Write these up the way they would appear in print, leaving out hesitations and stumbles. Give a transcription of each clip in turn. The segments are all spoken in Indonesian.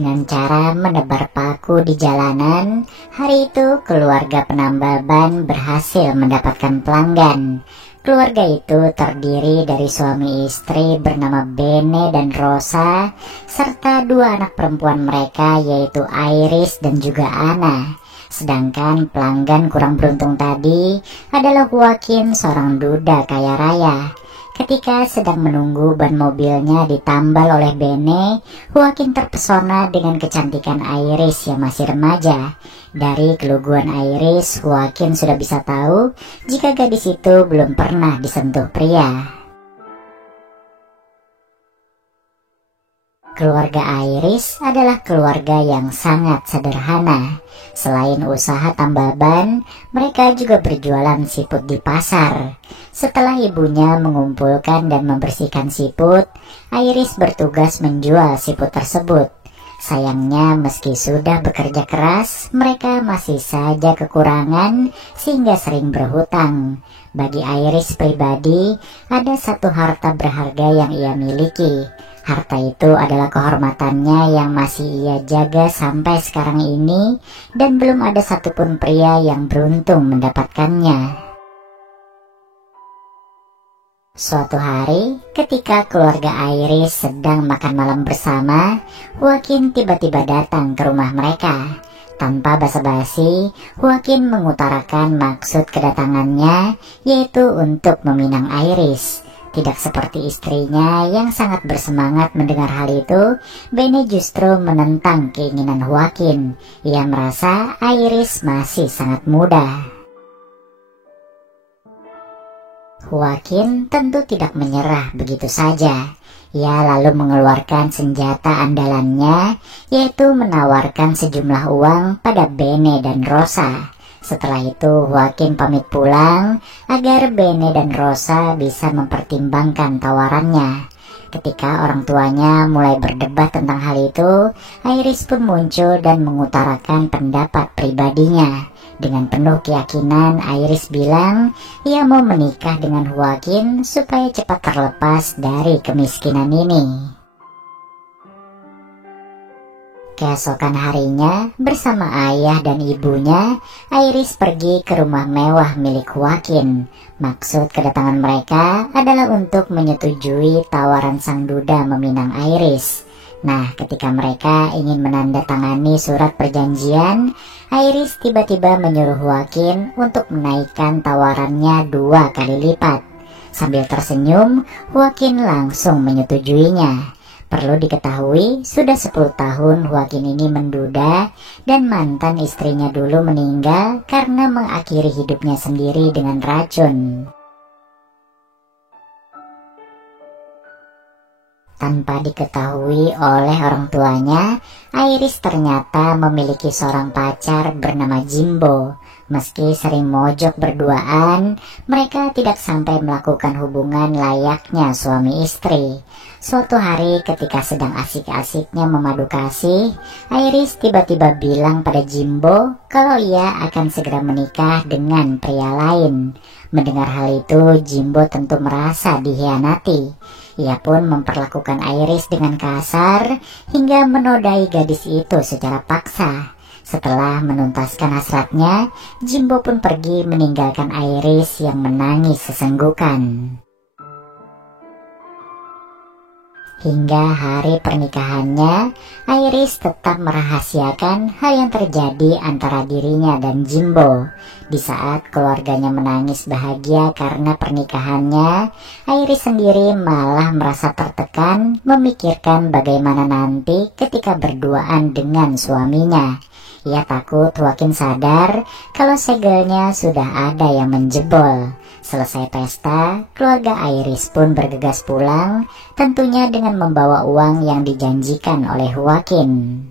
dengan cara menebar paku di jalanan. Hari itu keluarga penambal ban berhasil mendapatkan pelanggan. Keluarga itu terdiri dari suami istri bernama Bene dan Rosa, serta dua anak perempuan mereka yaitu Iris dan juga Anna. Sedangkan pelanggan kurang beruntung tadi adalah Joaquin, seorang duda kaya raya. Ketika sedang menunggu ban mobilnya ditambal oleh Bene, Joaquin terpesona dengan kecantikan Iris yang masih remaja. Dari keluguan Iris, Joaquin sudah bisa tahu jika gadis itu belum pernah disentuh pria. Keluarga Iris adalah keluarga yang sangat sederhana. Selain usaha tambal ban, mereka juga berjualan siput di pasar. Setelah ibunya mengumpulkan dan membersihkan siput, Iris bertugas menjual siput tersebut. Sayangnya meski sudah bekerja keras, mereka masih saja kekurangan sehingga sering berhutang. Bagi Iris pribadi, ada satu harta berharga yang ia miliki. Harta itu adalah kehormatannya yang masih ia jaga sampai sekarang ini, dan belum ada satupun pria yang beruntung mendapatkannya. Suatu hari, ketika keluarga Iris sedang makan malam bersama, Joaquin tiba-tiba datang ke rumah mereka. Tanpa basa-basi, Joaquin mengutarakan maksud kedatangannya, yaitu untuk meminang Iris. Tidak seperti istrinya yang sangat bersemangat mendengar hal itu, Bene justru menentang keinginan Joaquin. Ia merasa Iris masih sangat muda. Joaquin tentu tidak menyerah begitu saja. Ia lalu mengeluarkan senjata andalannya, yaitu menawarkan sejumlah uang pada Bene dan Rosa. Setelah itu Joaquin pamit pulang agar Bene dan Rosa bisa mempertimbangkan tawarannya. Ketika orang tuanya mulai berdebat tentang hal itu, Iris pun muncul dan mengutarakan pendapat pribadinya. Dengan penuh keyakinan, Iris bilang ia mau menikah dengan Joaquin supaya cepat terlepas dari kemiskinan ini. Keesokan harinya, bersama ayah dan ibunya, Iris pergi ke rumah mewah milik Joaquin. Maksud kedatangan mereka adalah untuk menyetujui tawaran sang duda meminang Iris. Nah, ketika mereka ingin menandatangani surat perjanjian, Iris tiba-tiba menyuruh Joaquin untuk menaikkan tawarannya 2 kali lipat. Sambil tersenyum, Joaquin langsung menyetujuinya. Perlu diketahui, sudah 10 tahun Joaquin ini menduda dan mantan istrinya dulu meninggal karena mengakhiri hidupnya sendiri dengan racun. Tanpa diketahui oleh orang tuanya, Iris ternyata memiliki seorang pacar bernama Jimbo. Meski sering mojok berduaan, mereka tidak sampai melakukan hubungan layaknya suami istri. Suatu hari ketika sedang asik-asiknya memadu kasih, Iris tiba-tiba bilang pada Jimbo kalau ia akan segera menikah dengan pria lain. Mendengar hal itu, Jimbo tentu merasa dikhianati. Ia pun memperlakukan Iris dengan kasar hingga menodai gadis itu secara paksa. Setelah menuntaskan hasratnya, Jimbo pun pergi meninggalkan Iris yang menangis sesenggukan. Hingga hari pernikahannya, Iris tetap merahasiakan hal yang terjadi antara dirinya dan Jimbo. Di saat keluarganya menangis bahagia karena pernikahannya, Iris sendiri malah merasa tertekan memikirkan bagaimana nanti ketika berduaan dengan suaminya. Ia takut Joaquin sadar kalau segelnya sudah ada yang menjebol. Selesai pesta, keluarga Iris pun bergegas pulang, tentunya dengan membawa uang yang dijanjikan oleh Joaquin.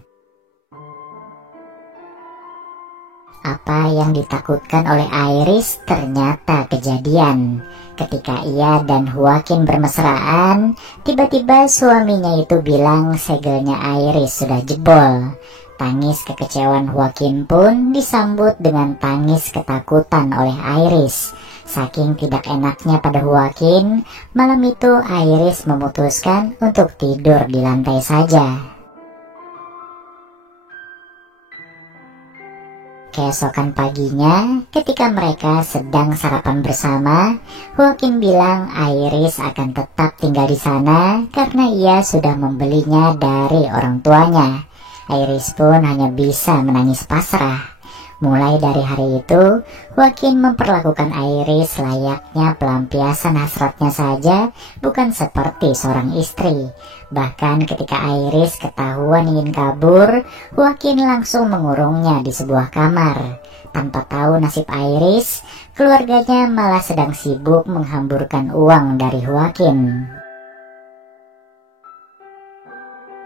Apa yang ditakutkan oleh Iris ternyata kejadian. Ketika ia dan Joaquin bermesraan, tiba-tiba suaminya itu bilang segelnya Iris sudah jebol. Tangis kekecewaan Joaquin pun disambut dengan tangis ketakutan oleh Iris. Saking tidak enaknya pada Joaquin, malam itu Iris memutuskan untuk tidur di lantai saja. Keesokan paginya, ketika mereka sedang sarapan bersama, Joaquin bilang Iris akan tetap tinggal di sana karena ia sudah membelinya dari orang tuanya. Iris pun hanya bisa menangis pasrah. Mulai dari hari itu, Joaquin memperlakukan Iris layaknya pelampiasan hasratnya saja, bukan seperti seorang istri. Bahkan ketika Iris ketahuan ingin kabur, Joaquin langsung mengurungnya di sebuah kamar. Tanpa tahu nasib Iris, keluarganya malah sedang sibuk menghamburkan uang dari Joaquin.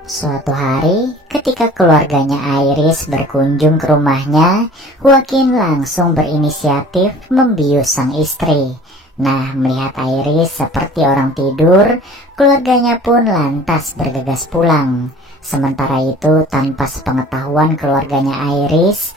Suatu hari, ketika keluarganya Iris berkunjung ke rumahnya, Joaquin langsung berinisiatif membius sang istri. Nah, melihat Iris seperti orang tidur, keluarganya pun lantas bergegas pulang. Sementara itu, tanpa sepengetahuan keluarganya Iris,